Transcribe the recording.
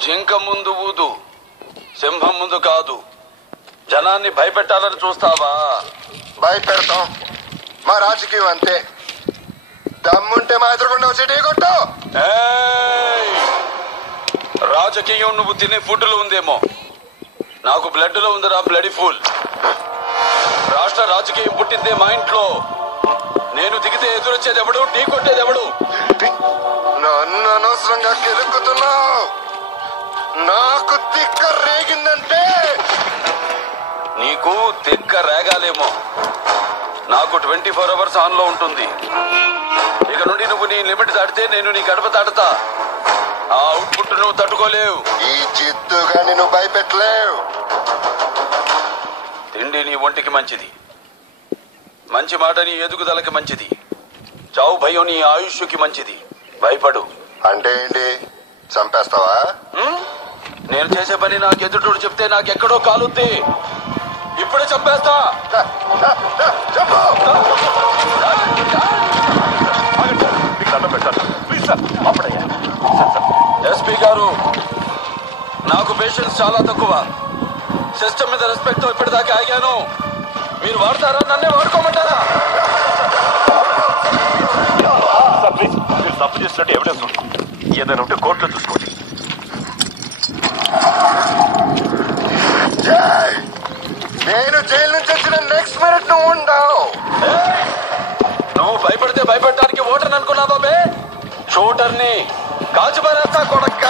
జింక ముందు ఊదు, సింహం ముందు కాదు. జనాన్ని భయపెట్టాలని చూస్తావా? భయపెడతాం. మా రాజకీయం అంతే. దమ్ముంటే మా ఎదురుకుండా వచ్చి టీ కొట్టు. రాజకీయం నువ్వు తినే ఫుడ్ లో ఉందేమో, నాకు బ్లడ్ లో ఉందిరా. Bloody full. రాష్ట్ర రాజకీయం పుట్టిందే మా ఇంట్లో. నేను దిగితే ఎదురొచ్చేది ఎవడు, టీ కొట్టేది ఎవడు? నన్ను అనవసరంగా కెలుక్కుతున్నావు. నాకు తిక్క రేగిందంటే నీకు తిక్క రేగాలేమో, నాకు 24 hours ఆన్ లో ఉంటుంది. ఇక నుండి నువ్వు నీ లిమిట్ దాటితే నేను నీ గడప దాటుతా. ఆ అవుట్పుట్ నువ్వు తట్టుకోలేవు. ఈ జిద్దుగాని నువ్వు భయపెట్టలేవు. తిండి నీ ఒంటికి మంచిది, మంచి మాట నీ ఎదుగుదలకి మంచిది, చావు భయం నీ ఆయుష్కి మంచిది. భయపడు. అంటే ఏంటి? చంపేస్తావా? నేను చేసే పని నాకు ఎదుటోడు చెప్తే నాకెక్కడో కాలుద్ది. ఇప్పుడే చంపేస్తా. ఎస్పీ గారు, నాకు పేషెన్స్ చాలా తక్కువ. సిస్టమ్ మీద రెస్పెక్ట్ తో ఇప్పటిదాకా ఆగాను. మీరు వాడతారా, నన్నే వాడుకోమంటారా? మీరు తప్పు చేసినట్టు ఎవిడెన్స్ ఉంది. ఏదైనా ఉంటే కోర్టులో చూసుకోండి. నేను జైలు నుంచి వచ్చిన నెక్స్ట్ మినిట్ నువ్వు ఉండవు. నువ్వు భయపడితే భయపడటానికి ఓటర్ని అనుకున్నావా? షూటర్ని కాల్చిపారేస్తా కొడక్క.